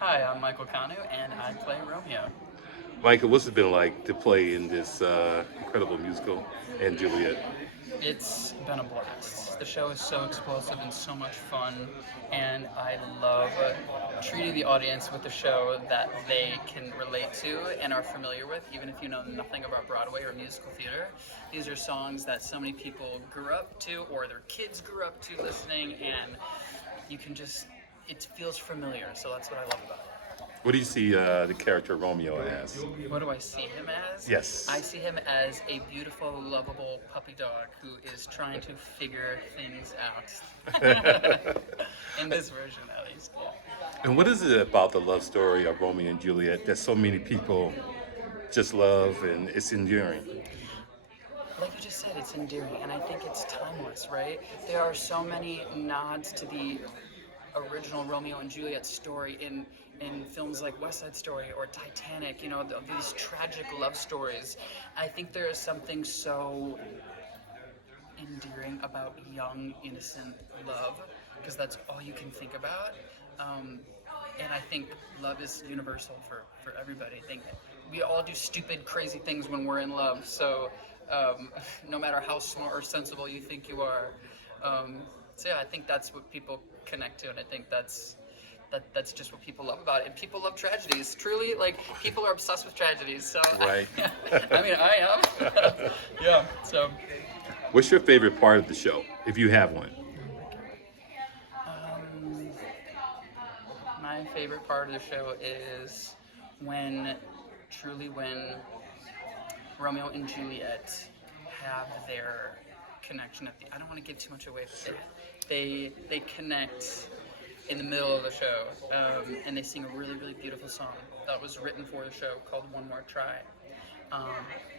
Hi, I'm Michael Canu, and I play Romeo. Michael, what's it been like to play in this incredible musical and Juliet? It's been a blast. The show is so explosive and so much fun, and I love treating the audience with a show that they can relate to and are familiar with, even if you know nothing about Broadway or musical theater. These are songs that so many people grew up to, or their kids grew up to listening, and you can just, it feels familiar, so that's what I love about it. What do you see the character Romeo as? What do I see him as? I Yes. see him as a beautiful, lovable puppy dog who is trying to figure things out. In this version, at least. Yeah. And what is it about the love story of Romeo and Juliet that so many people just love and it's enduring? Like you just said, it's endearing, and I think it's timeless, right? There are so many nods to the original Romeo and Juliet story in films like West Side Story or Titanic, these tragic love stories. I think there is something so endearing about young, innocent love, because that's all you can think about. Um, and I think love is universal for everybody. I think we all do stupid, crazy things when we're in love. So no matter how smart or sensible you think you are, um, so yeah, I think that's what people connect to, and I think that's just what people love about it. And people love tragedies. Truly, like people are obsessed with tragedies. So Right. I mean, I am. Yeah. So. What's your favorite part of the show, if you have one? Um, my favorite part of the show is when, truly, when Romeo and Juliet have their connection at the. I don't want to give too much away. But they connect in the middle of the show, and they sing a really really beautiful song that was written for the show called "One More Try." Um,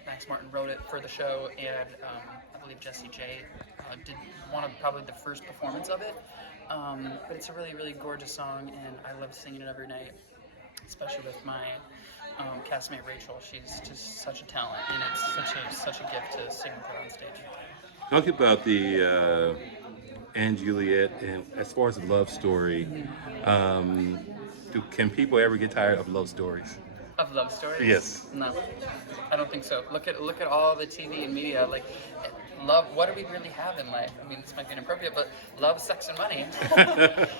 Max Martin wrote it for the show, and I believe Jessie J did one of probably the first performance of it. But it's a really, really gorgeous song, and I love singing it every night, especially with my castmate Rachel. She's just such a talent, and it's such a gift to sing with her on stage. Talk about the and Juliet, and as far as the love story, um, can people ever get tired of love stories? Of love stories? Yes. No, I don't think so. Look at all the TV and media. Like, love. What do we really have in life? I mean, this might be inappropriate, but love, sex, and money.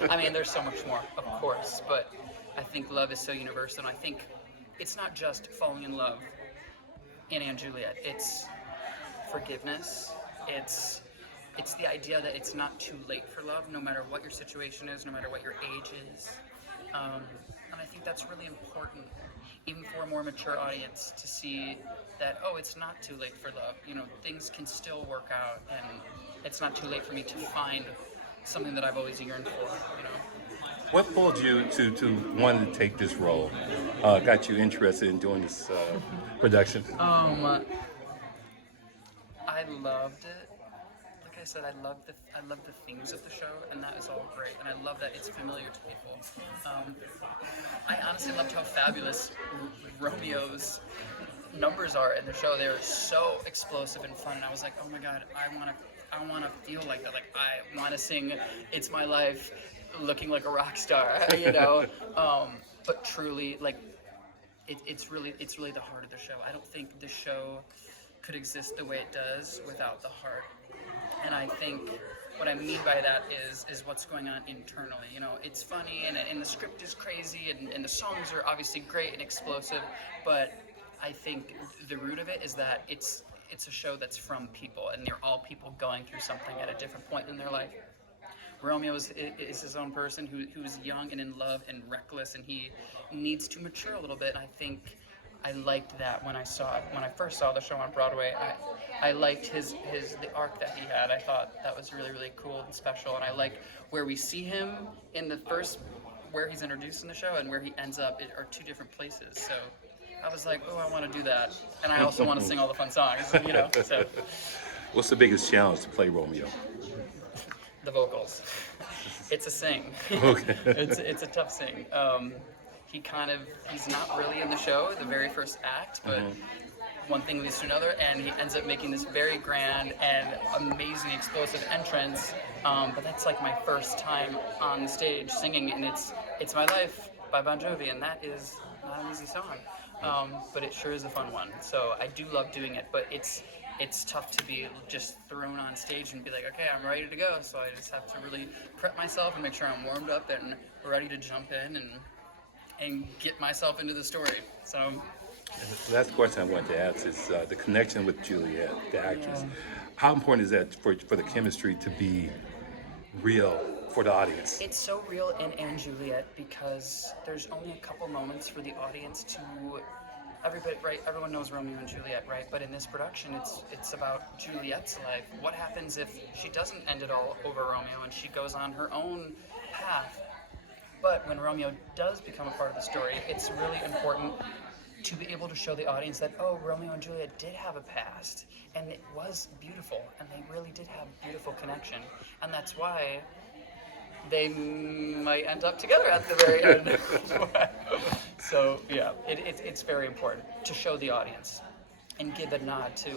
I mean, there's so much more, of course, but I think love is so universal, and I think it's not just falling in love in and Juliet. It's forgiveness. It's the idea that it's not too late for love, no matter what your situation is, no matter what your age is. Um, and I think that's really important, even for a more mature audience, to see that, oh, it's not too late for love. Things can still work out, and it's not too late for me to find something that I've always yearned for. What pulled you to want to take this role? Got you interested in doing this production? I loved it. Like I said, I love the themes of the show, and that is all great. And I love that it's familiar to people. Um, I honestly loved how fabulous Romeo's numbers are in the show. They're so explosive and fun, and I was like, oh my god, I wanna feel like that. Like I wanna sing "It's My Life," looking like a rock star. But truly, like it's really the heart of the show. I don't think the show could exist the way it does without the heart. And I think what I mean by that is what's going on internally. It's funny and the script is crazy and the songs are obviously great and explosive, but I think the root of it is that it's a show that's from people, and they're all people going through something at a different point in their life. Romeo is his own person who's young and in love and reckless, and he needs to mature a little bit. And I think I liked that when I first saw the show on Broadway. I liked the arc that he had. I thought that was really really cool and special, and I like where we see him in the first, where he's introduced in the show and where he ends up are two different places. So I was like, oh, I want to do that, and I also want to sing all the fun songs. So What's the biggest challenge to play Romeo? the vocals. It's a sing. Okay. It's a tough sing. He's not really in the show, the very first act, but one thing leads to another, and he ends up making this very grand and amazing, explosive entrance. But that's like my first time on stage singing, and it's my life. by Bon Jovi, and that is not an easy song, but it sure is a fun one. So I do love doing it, but it's tough to be just thrown on stage and be like, okay, I'm ready to go. So I just have to really prep myself and make sure I'm warmed up and ready to jump in and get myself into the story. So And the last question I want to ask is the connection with Juliet, the actress. Yeah. How important is that for the chemistry to be real for the audience? it's so real in And Juliet because there's only a couple moments for the audience to. Everybody, right? Everyone knows Romeo and Juliet, right? But in this production, it's about Juliet's life. What happens if she doesn't end it all over Romeo and she goes on her own path? But when Romeo does become a part of the story, it's really important to be able to show the audience that, oh, Romeo and Juliet did have a past, and it was beautiful, and they really did have a beautiful connection, and that's why they might end up together at the very end. So yeah, it's very important to show the audience and give a nod to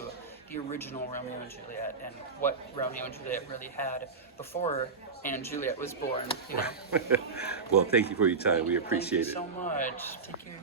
the original Romeo and Juliet and what Romeo and Juliet really had before and Juliet was born. You know. Well, thank you for your time. We appreciate Thank you it. so much. Take care.